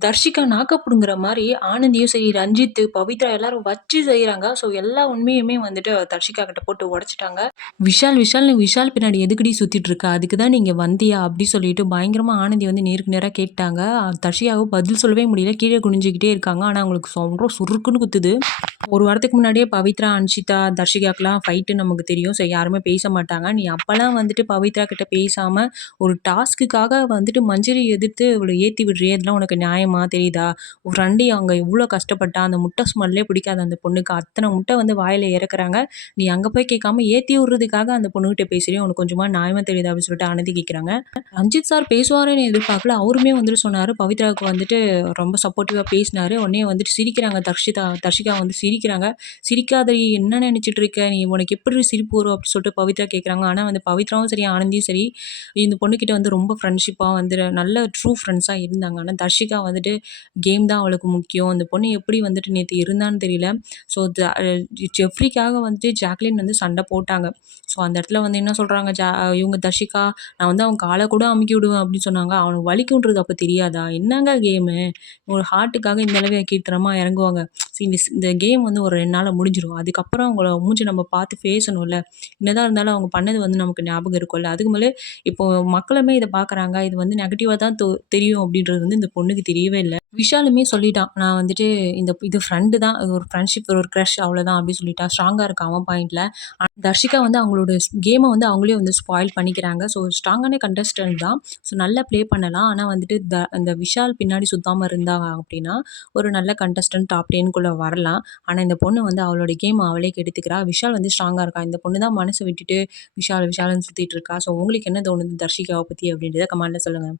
தர்ஷிகா நாக்க புடுங்குற மாரி ஆனந்தியும் சரி, ரஞ்சித், பவித்ரா எல்லாரும் வச்சு செய்றாங்க. ஸோ எல்லா உண்மையுமே வந்துட்டு தர்ஷிகா கிட்ட போட்டு உடைச்சுட்டாங்க. விஷால்னு விஷால் பின்னாடி எதுக்குடி சுத்திட்டு இருக்க? அதுக்கு தான் நீ இங்க வந்தியா? அப்டி சொல்லிட்டு பயங்கரமா ஆனந்தி வந்து நேருக்கு நேரா கேட்டாங்க. தர்ஷிகாவுக்கு பதில் சொல்லவே முடியல. கீழ குனிஞ்சுகிட்டே இருக்காங்க. ஆனா அவங்களுக்கு ரொம்ப சுருக்குன்னு குத்துது. ஒரு வாரத்துக்கு முன்னாடியே பவித்ரா, அன்ஷிதா, தர்ஷிகாக்குலாம் ஃபைட்டுன்னு நமக்கு தெரியும். ஸோ யாருமே பேச மாட்டாங்க. நீ அப்பலாம் வந்துட்டு பவித்ரா கிட்ட பேசாம, ஒரு டாஸ்க்குக்காக வந்துட்டு மஞ்சரி எதிர்த்து இவள ஏத்தி விடுறியே! இதெல்லாம் உனக்கு நியாயமா? தெரியுதா? உன் ஃப்ரெண்டு அங்க எவ்ளோ கஷ்டப்பட்டா! அந்த முட்டை ஸ்மெல்லே பிடிக்காது அந்த பொண்ணுக்கு. அத்தன முட்டை வந்து வாயில இறக்குறாங்க. நீ அங்க போய் கேட்காம ஏத்தி விடுறதுக்காக அந்த பொண்ணுகிட்ட பேசுறியே! உனக்கு கொஞ்சமா நியாயமா தெரியுதா? அப்டின்னு சொல்லிட்டு ஆனந்தி கேட்குறாங்க. ரஞ்சித் சார் பேசுவாருன்னு எதிர்பார்க்கல. அவருமே வந்துட்டு சொன்னாரு. பவித்ராவுக்கு வந்துட்டு ரொம்ப சப்போர்ட்டிவா பேசினாரு. உடனே வந்துட்டு சிரிக்கிறாங்க தர்ஷிகா வந்து சிரிக்கிறாங்க. "சிரிக்காதடி! என்ன நெனச்சிட்டு இருக்க? நீ உனக்கு எப்புட்ரி சிரிப்பு வரும்?" அப்டி சொல்லிட்டு பவித்ரா கேட்குறாங்க. ஆனா வந்து பவித்ராவும் சரி, ஆனந்தியும் சரி, இந்த பொண்ணுகிட்ட வந்து ரொம்ப ஃப்ரெண்ட்ஷிப்பா வந்து நல்ல ட்ரூ ஃப்ரெண்ட்ஸா இருந்தாங்க. ஆனா தர்ஷிகா வந்துட்டு கேம் தான் அவளுக்கு முக்கியம். அந்த பொண்ணு எப்படி வந்துட்டு நேத்து இருந்தான்னு தெரியல. ஸோ ஜெஃப்ரிக்காக வந்துட்டு ஜாக்லின் வந்து சண்ட போட்டாங்க. ஸோ அந்த இடத்துல வந்து என்ன சொல்றாங்க, இவங்க தர்ஷிகா, "நான் வந்து அவன் கால கூட அமுக்கி விடுவேன்" அப்படின்னு சொன்னாங்க. அவனுக்கு வலிக்குன்றது அப்ப தெரியாதா? என்னங்க கேமு? ஒரு ஹார்ட்டுக்காக இந்த அளவு கீழ்த்தனமா இறங்குவாங்க. இந்த கேம் வந்து ஒரு 2 நாள்ல முடிஞ்சிரும். அதுக்கப்புறம் அவங்கள மூஞ்சி நம்ம பார்த்து பேசணும்ல. என்னதான் இருந்தாலும் அவங்க பண்ணது வந்து நமக்கு ஞாபகம் இருக்கும்ல. அதுக்கு மேல இப்போ மக்களுமே இத பார்க்குறாங்க. இது வந்து நெகட்டிவா தான் தெரியும் அப்படின்றது வந்து இந்த பொண்ணுக்கு தெரியவே இல்ல. விஷாலுமே சொல்லிட்டான். நான் வந்துட்டு இது ஃப்ரெண்டு தான். இது ஒரு ஃப்ரெண்ட்ஷிப், ஒரு கிரஷ் அவ்வளோதான் அப்படின்னு சொல்லிட்டான். ஸ்ட்ராங்கா இருக்கான் அவன் பாயிண்ட்ல. தர்ஷிகா வந்து அவங்களோட கேம வந்து அவங்களே வந்து ஸ்பாயில் பண்ணிக்கிறாங்க. ஸோ ஸ்ட்ராங்கான கண்டஸ்டன்ட் தான். ஸோ நல்லா ப்ளே பண்ணலாம். ஆனா வந்துட்டு அந்த விஷால் பின்னாடி சுத்தாம இருந்தாங்க அப்படின்னா, ஒரு நல்ல கண்டஸ்டன்ட் டாப் 10க்குள்ள வரலாம். ஆனா இந்த பொண்ணு வந்து அவளோட கேம் அவளே கெடுத்துக்கிறா. விஷால் வந்து ஸ்ட்ராங்கா இருக்கான். இந்த பொண்ணு தான் மனச விட்டுட்டு விஷால்ன்னு சுத்திட்டு இருக்கா. ஸோ உங்களுக்கு என்ன தோணுது தர்ஷிகாவ பத்தி அப்படின்றத கமெண்ட்ல சொல்லுங்க.